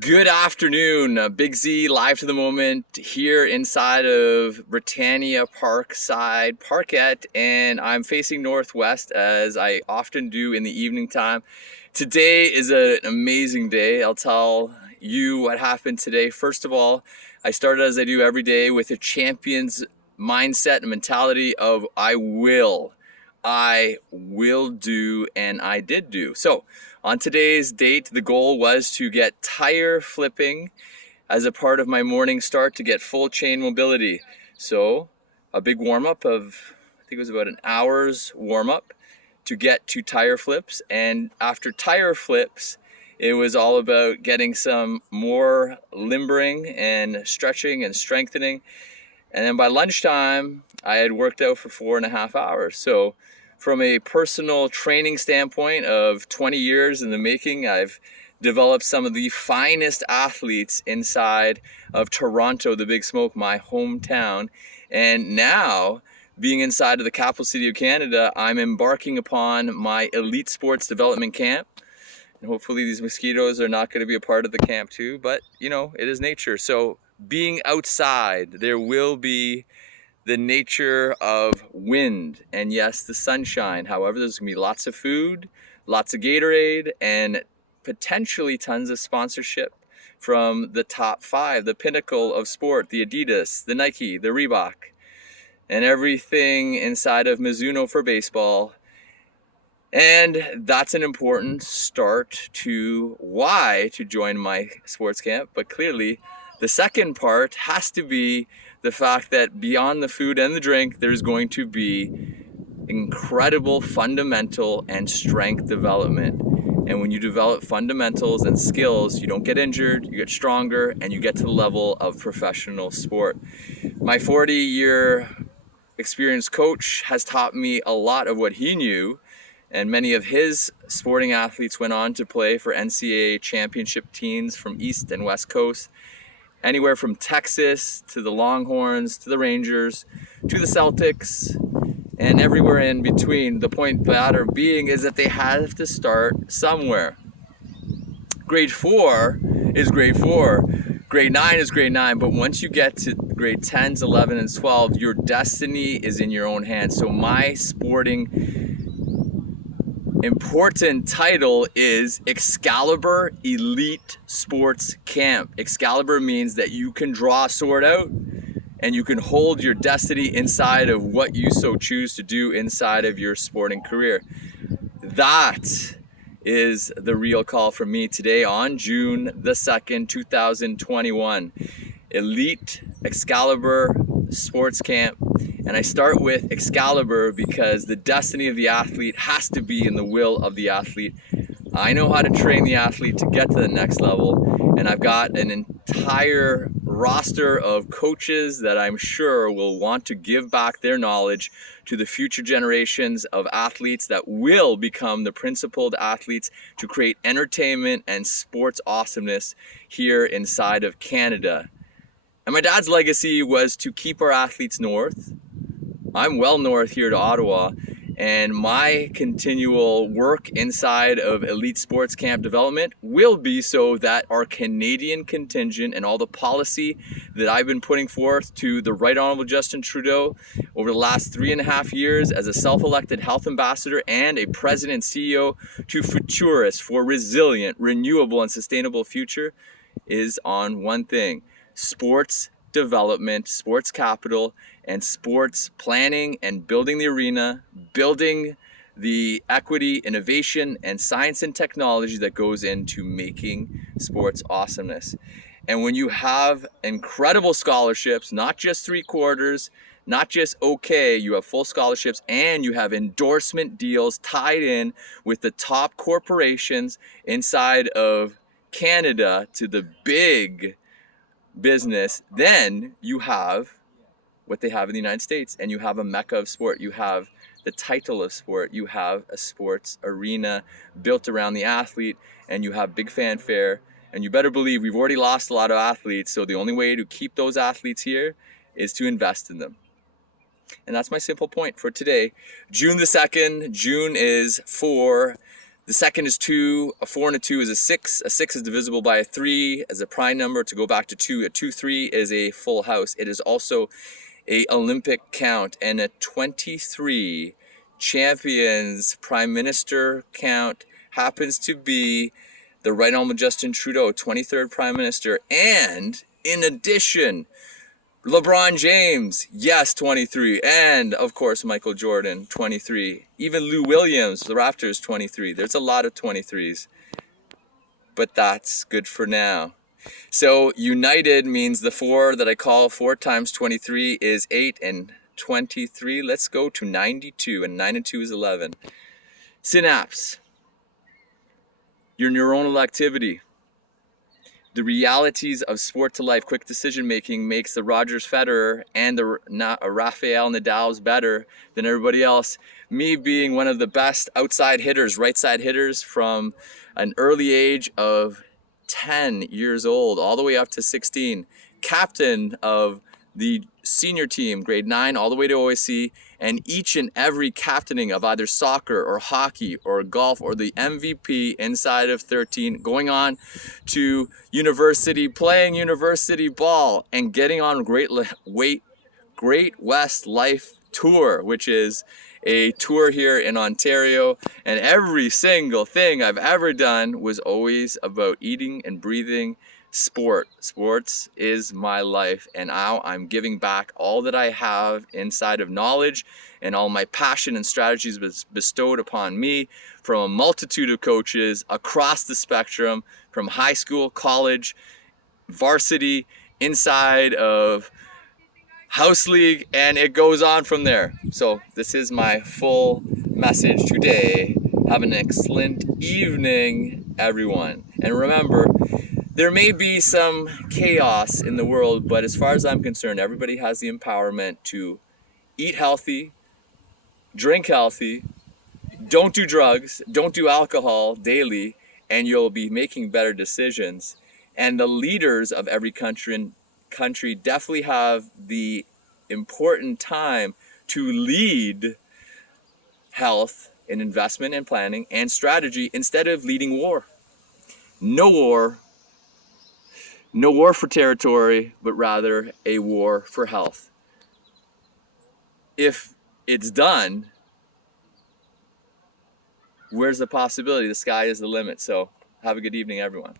Good afternoon, Big Z live to the moment here inside of Britannia Parkside Parkette, and I'm facing northwest as I often do in the evening time. Today is an amazing day. I'll tell you what happened today. First of all, I started as I do every day with a champion's mindset and mentality of I will do, and I did do. So on today's date, the goal was to get tire flipping as a part of my morning start to get full chain mobility. So a big warm up of, I think it was about an hour's warm up to get to tire flips. And after tire flips, it was all about getting some more limbering and stretching and strengthening. And then by lunchtime, I had worked out for 4.5 hours. So from a personal training standpoint of 20 years in the making, I've developed some of the finest athletes inside of Toronto, the Big Smoke, my hometown. And now, being inside of the capital city of Canada, I'm embarking upon my elite sports development camp. And hopefully these mosquitoes are not going to be a part of the camp too, but you know, it is nature. So being outside, there will be the nature of wind and yes, the sunshine. However, there's gonna be lots of food, lots of Gatorade, and potentially tons of sponsorship from the top five, the pinnacle of sport, the Adidas, the Nike, the Reebok, and everything inside of Mizuno for baseball. And that's an important start to why to join my sports camp. But clearly, the second part has to be the fact that beyond the food and the drink, there's going to be incredible fundamental and strength development. And when you develop fundamentals and skills, you don't get injured, you get stronger, and you get to the level of professional sport. My 40-year experienced coach has taught me a lot of what he knew, and many of his sporting athletes went on to play for NCAA championship teams from East and West Coast, anywhere from Texas to the Longhorns to the Rangers to the Celtics and everywhere in between. The point matter being is that they have to start somewhere. Grade 4 is grade 4. Grade 9 is grade 9, but once you get to grade 10s, 11, and 12, your destiny is in your own hands. So my sporting important title is Excalibur Elite Sports Camp. Excalibur means that you can draw a sword out and you can hold your destiny inside of what you so choose to do inside of your sporting career. That is the real call from me today on June the 2nd, 2021. Elite Excalibur Sports Camp. And I start with Excalibur because the destiny of the athlete has to be in the will of the athlete. I know how to train the athlete to get to the next level, and I've got an entire roster of coaches that I'm sure will want to give back their knowledge to the future generations of athletes that will become the principled athletes to create entertainment and sports awesomeness here inside of Canada. And my dad's legacy was to keep our athletes north. I'm well north here to Ottawa, and my continual work inside of Elite Sports Camp Development will be so that our Canadian contingent and all the policy that I've been putting forth to the Right Honorable Justin Trudeau over the last 3.5 years as a self-elected health ambassador and a president and CEO to Futurists for resilient, renewable, and sustainable future is on one thing: sports development, sports capital, and sports planning and building the arena, building the equity, innovation, and science and technology that goes into making sports awesomeness. And when you have incredible scholarships, not just 3/4, not just okay, you have full scholarships and you have endorsement deals tied in with the top corporations inside of Canada to the big business, then you have what they have in the United States, and you have a mecca of sport. You have the title of sport, you have a sports arena built around the athlete, and you have big fanfare. And you better believe we've already lost a lot of athletes, so the only way to keep those athletes here is to invest in them. And that's my simple point for today. June the 2nd, June is for The second is 2. A 4 and a 2 is a 6. A 6 is divisible by a 3 as a prime number to go back to 2. A 2-3 is a full house. It is also a Olympic count, and a 23 champions prime minister count happens to be the Right Honorable Justin Trudeau, 23rd prime minister. And in addition, LeBron James, yes, 23. And of course, Michael Jordan, 23. Even Lou Williams, the Raptors, 23. There's a lot of 23s, but that's good for now. So united means the 4 that I call 4 times 23 is 8, and 23, let's go to 92, and 9 and 2 is 11. Synapse, your neuronal activity. The realities of sport to life, quick decision making makes the Rogers Federer and the Rafael Nadal's better than everybody else. Me being one of the best outside hitters, right side hitters from an early age of 10 years old all the way up to 16, captain of the senior team, grade 9 all the way to OSC, and each and every captaining of either soccer or hockey or golf or the MVP inside of 13, going on to university, playing university ball, and getting on Great West Life Tour, which is a tour here in Ontario. And every single thing I've ever done was always about eating and breathing sport. Sports is my life, and now I'm giving back all that I have inside of knowledge and all my passion and strategies bestowed upon me from a multitude of coaches across the spectrum, from high school, college, varsity, inside of house league, and it goes on from there. So this is my full message today. Have an excellent evening, everyone. And remember, there may be some chaos in the world, but as far as I'm concerned, everybody has the empowerment to eat healthy, drink healthy, don't do drugs, don't do alcohol daily, and you'll be making better decisions. And the leaders of every country definitely have the important time to lead health and investment and planning and strategy instead of leading war. No war. No war for territory, but rather a war for health. If it's done, where's the possibility? The sky is the limit. So have a good evening, everyone.